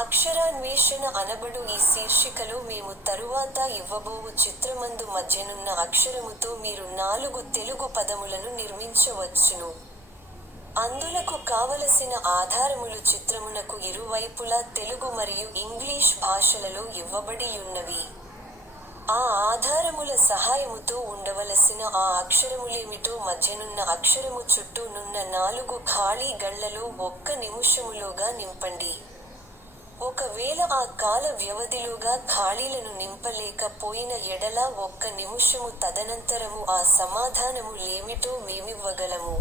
అక్షరాన్వేషణ అనబడు ఈ శీర్షికలో మేము తరువాత ఇవ్వబోవు చిత్రమందు మధ్యనున్న అక్షరముతో మీరు 4 తెలుగు పదములను నిర్మించవచ్చును. అందులకు కావలసిన ఆధారములు చిత్రమునకు ఇరువైపులా తెలుగు మరియు ఇంగ్లీష్ భాషలలో ఇవ్వబడియున్నవి. ఆ ఆధారముల సహాయముతో ఉండవలసిన ఆ అక్షరములేమిటో మధ్యనున్న అక్షరము చుట్టూ నున్న 4 ఖాళీ గళ్లలో 1 నిముషములోగా నింపండి. ఒకవేళ ఆ కాల వ్యవధిలోగా ఖాళీలను నింపలేక పోయిన ఎడల 1 నిముషము తదనంతరము ఆ సమాధానము లేమిటో మేమివ్వగలము.